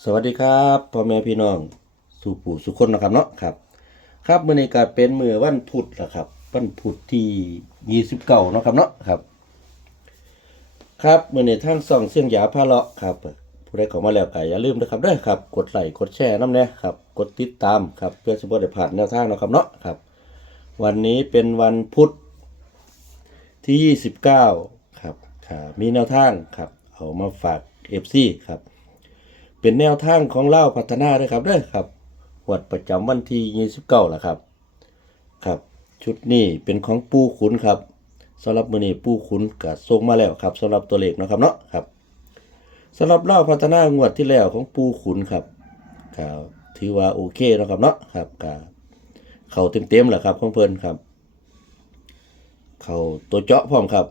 สวัสดีครับพ่อแม่พี่น้องสู่ปู่สุคนนะครับเนาะครับ ครับมื้อนี้ก็เป็นมื้อวันพุธละครับวันพุธที่29เนาะครับเนาะครับ ครับมื้อนี้ทางส่องเสียงหยาพาเลาะครับผู้ใดข้ามาแล้วก็อย่าลืมนะครับด้อครับ กดไลค์กดแชร์น้ำแน่ครับ กดติดตามครับเพื่อจะบ่ได้พลาดแนวทางเนาะครับเนาะครับ วันนี้เป็นวันพุธที่29ครับเก้าครับมีแนวทางครับ เอามาฝาก FC ครับ เป็นแนวทางของเล่าพัฒนาด้วยครับเด้อครับวัดประจำวันที่29ล่ะครับ ครับ ชุดนี้เป็นของปูขุนครับสำหรับมื้อนี้ปูขุนก็ส่งมาแล้วครับสำหรับตัวเลขนะครับเนาะครับสำหรับเล่าพัฒนางวดที่แล้วของปูขุนครับก็ถือว่าโอเคนะครับเนาะครับก็เข้าเต็มๆแหละครับของเพิ่นครับ เข้าตัวเจาะพร้อมครับ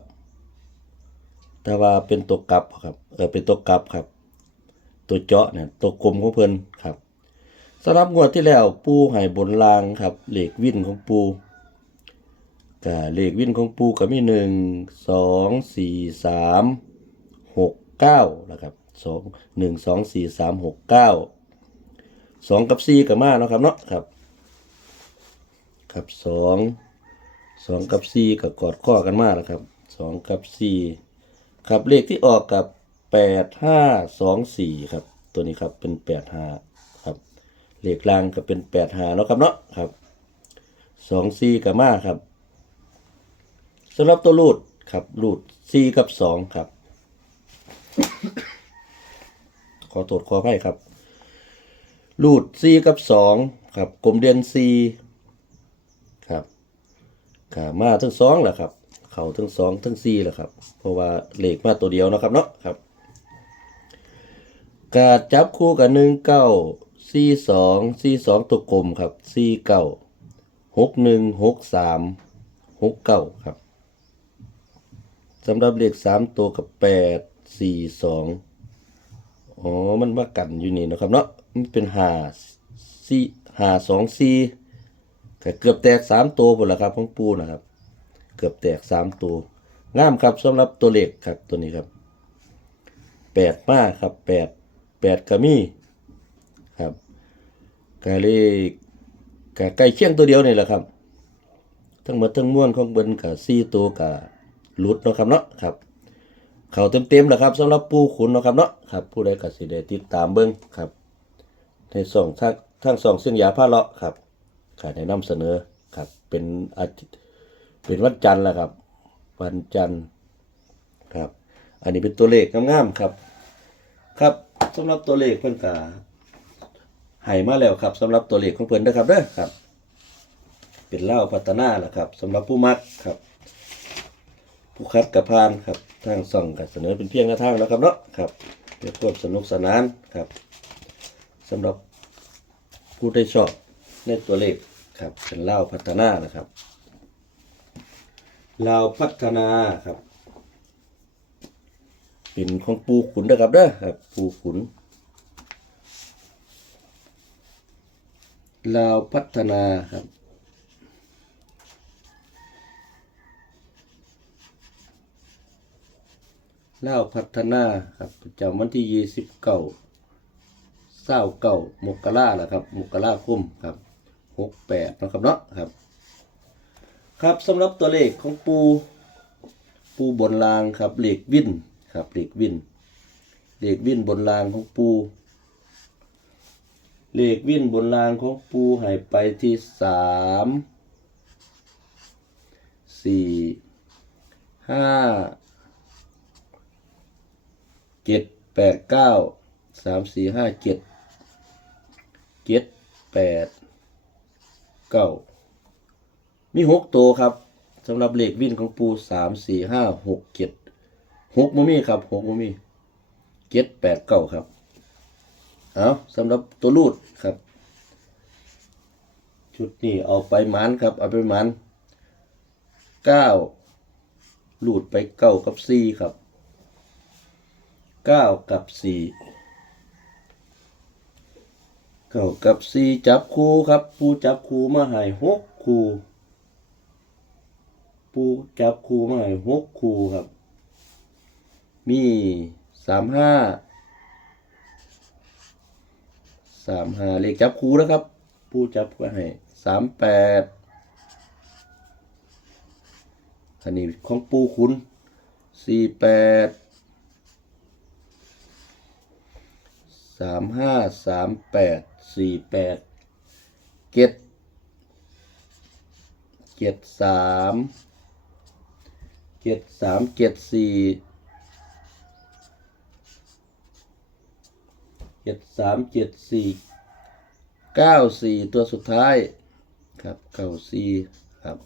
แต่ว่าเป็นตัวกลับครับเออเป็นตัวกลับครับ ตัวเจาะเนี่ยตัวกลมของเพิ่นครับสำหรับงวดที่แล้วปูให้บนรางครับเหล็กวิ่นของปูก็เหล็กวิ่นของปูก็มีหนึ่งสองสี่สามหกเก้านะครับสองหนึ่งสองสี่สามหกเก้าสองกับสี่กับมาเนาะครับเนาะครับ ครับสองสองกับสี่กับกอดข้อกันมาแล้วครับสองกับสี่ครับเลขที่ออกกับ แปดห้าสองสี่ครับ ตัวนี้ครับเป็นแปดห้าครับเหลขล่างก็เป็นแปดห้าเนาะครับเนาะครับสองสี่กับมาครับสำหรับตัวรูดครับรูดสี่กับสองครับ ขอโทษขออภัยครับรูดสี่กับสองครับกลมเดือนสี่ครับขามาทั้งสองแหละครับ เข่าทั้งสองทั้งสี่แหละครับ เพราะว่าเหลขมาตัวเดียวนะครับเนาะครับ กาจับคู่กับหนึ่งเก้าสี่สองสี่สองตัวกลมครับสี่เก้าหกหนึ่งหกสามหกเก้าครับสำหรับเลขสามตัวกับแปดสี่สองอ๋อ มันมากันอยู่นี่นะครับเนาะมันเป็นหาสี่หาสองสี่เกือบแตกสามตัวหมดแล้วครับของปูนะครับ เกือบแตกสามตัวงามครับสำหรับตัวเลขครับตัวนี้ครับแปดมากครับแปด แปดกะมีครับกะเลขกะใกล้เคียงตัวเดียวนี่แหละครับ ทั้งหมดทั้งมวลของเบิ้นกะสี่ตัวกะหลุดเนาะครับเนาะครับเขาเต็มๆแหละครับสำหรับปูขุนเนาะครับเนาะครับผู้ใดก็สิได้ติดตามเบิ่งครับในสองทางทางสองเส้นยาผ้าเลาะครับก็ได้นำเสนอครับเป็นอาทิตย์เป็นวันจันทร์แหละครับ วันจันทร์ครับ อันนี้เป็นตัวเลขงามๆครับ ครับ สำหรับตัวเลขเพิ่อนก็ให้มาแล้วครับสำหรับตัวเลขของเพิ่อนนะครับเด้อครับ เป็นเล่าพัฒนาแหละครับสำหรับผู้มักครับ ผู้คัดกับพานครับทางส่องกับเสนอเป็นเพียงแนวทางแล้วครับเนาะครับเพื่อความสนุกสนานครับสำหรับผู้ได้ชอบในตัวเลขครับเป็นเล่าพัฒนานะครับลาพัฒนาครับ เป็นของปูขุนนะครับเด้อครับปูขุนลาวพัฒนาครับเล่าวพัฒนาครับประจำวันที่ยี่สิบเก้าเศร้าเก้ามกราแหละครับมกราคมครับหกแปดนะครับเนาะครับ ครับสำหรับตัวเลขของปูปูบนรางครับเล็กวิน ครับเหล็กวินเหล็กวินบนรางของปูเหล็กวิ่นบนรางของปูหายไปที่สามสี่ห้าเจ็ดแปดเก้าสามสี่ห้าเจ็ดเจ็ดแปดเก้ามีหกตัวครับสำหรับเลขวิ่นของปูสามสี่ห้าหกเจ็ด หกมมีครับหกมมีเจ็ดแปดเก้าครับเอาสำหรับตัวรูดครับ ชุดนี้เอาไปหมันครับ เอาไปหมันเก้าลูดไปเก้ากับสี่ครับเก้ากับสี่เก้ากับสี่จับคู่ครับปูจับคู่มาให้หกคู่ปูจับคู่มาให้หกคู่ครับ มีสามห้าสามห้าเลขจับคูนะครับ ผู้จับไว้ให้สามแปดอันนี้ของปูขุนสี่แปดสามห้าสามแปดสี่แปดเจ็ดเจ็ดสามเจ็ดสามเจ็ดสี่ เจ็ดสามเจ็ดสี่เก้าสี่ตัวสุดท้ายครับเก้าสี่ครับ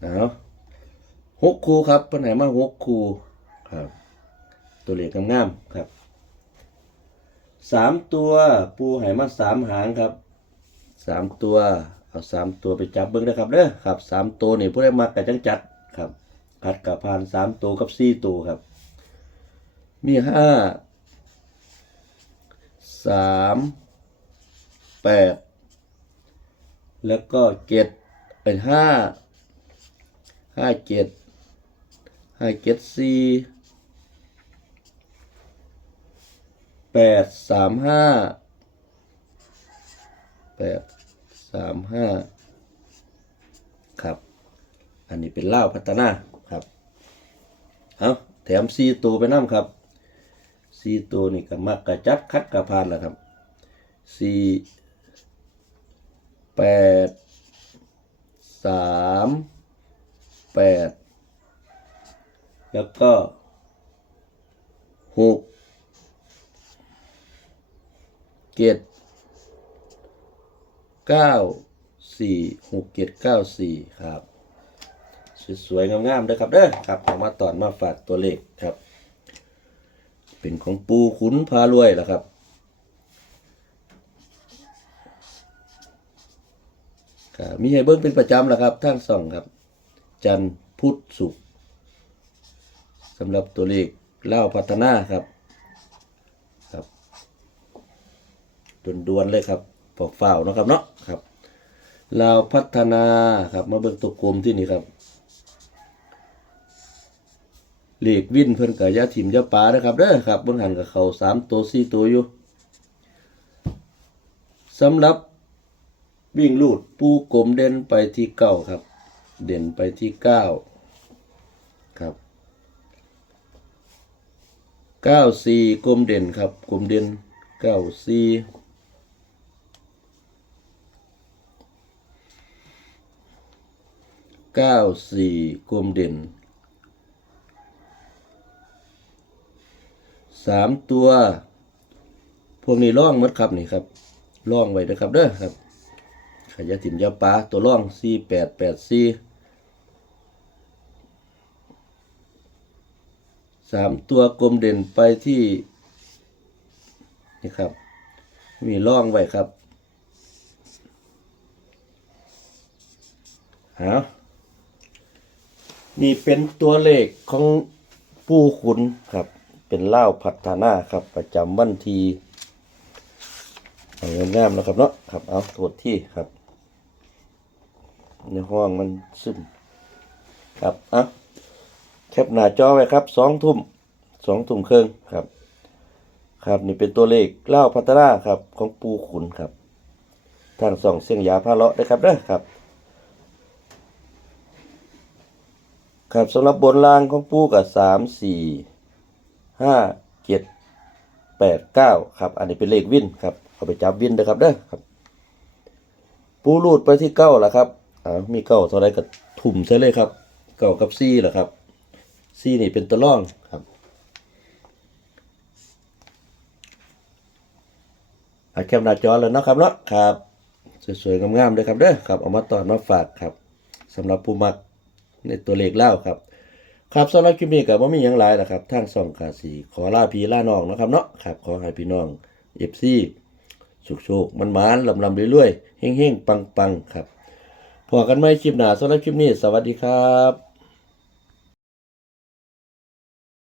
เอาหกคูครับปัญหามาหกคูครับ ตัวเลขงามๆครับสามตัวปูไหมาสามหางครับสามตัวเอาสามตัวไปจับเบิ้งได้อครับเด้อครับสามตัวนี่ผู้ได้มากับจังจัดครับคัดกับพานสามตัวกับสี่ตัวครับ มีห้า สามแปดแล้วก็เจ็ดเป็นห้าห้าเจ็ดห้าเจ็ดสี่แปดสามห้าแปดสามห้าครับ อันนี้เป็นเล่าพัฒนาครับ เอาแถมซีตัวไปน้ำครับ ซีตัวนี่ก็มักกระจัดคัดกระพานแหละครับซีแปดสามแปดแล้วก็หกเจ็ดเก้าสี่หกเจ็ดเก้าสี่ครับ สวยๆงามๆเด้อครับเด้อครับเอามาตอนมาฝากตัวเลขครับ เป็นของปูขุนพารวยแหละครับ มีให้เบิ้งเป็นประจำแหละครับทั้งสองครับ จันพุทธศุกร์สำหรับตัวเลขเล่าพัฒนาครับครับด่วนๆเลยครับปอกฝ้าๆนะครับเนาะครับลาพัฒนาครับมาเบิ่งตัวกลมที่นี่ครับ เลขวินเพิ่นกับยาถิ่มยาปลาเด้อครับเด้อครับเบิ่งหันกับเขาสามตัวสี่ตัวอยู่สำหรับวิ่งลูดปูกลมเด่นไปที่เก้าครับ เด่นไปที่เก้าครับเก้าสี่กลมเด่นครับกลมเด่นเก้าสี่เก้าสี่กลมเด่น สามตัว พวกนี้ล่องหมดครับนี่ครับล่องไว้เด้อครับเด้อครับ ขยะถิ่มยาปลาตัวล่องสี่แปดแปดสี่สามตัวกลมเด่นไปที่นี่ครับ มีล่องไว้ครับเอานี่เป็นตัวเลขของผู้ขุนครับ เป็นเล่าพัฒนาครับ ประจำวันที่เอางามนะครับเนาะครับเอาโทษที่ครับ ในห้องมันซึมครับอะแคปหน้าจอไว้ครับสองทุ่มสองทุ่มครึ่งครับ ครับนี่เป็นตัวเลขเล่าพัฒนาครับของปูขุนครับทางส่องเสียงยาพาเลาะได้ครับเด้อครับ ครับสำหรับบนรางของปูกับสามสี่ ห้าเจ็ดแปดเก้าครับ อันนี้เป็นเลขวินครับเอาไปจับวินนะครับเด้อครับ ปูรูดไปที่เก้าล้วครับอ่ามีเก้าเท่าไรก็ถุ่มใช่เลยครับเก้ากับซี่แหละครับซี่นี่เป็นตัวร่องครับ อาแคปหน้าจอแล้วนะครับเนาะครับสวยๆงามๆเลยครับเด้อครับเอามาตอนมาฝากครับสำหรับผู้มักในตัวเลขเล่าครับ ครับสำหรับคลิปนี้ก็บ่มีหยังหลายแล้วครับทางส่องกาสีขอลาพี่ลาน้องนะครับเนาะครับขอให้พี่น้อง FC โชคมันมานลำลำเรื่อยๆเฮงๆปังๆครับพอกันไหมคลิปหน้าสำหรับคลิปนี้ สวัสดีครับ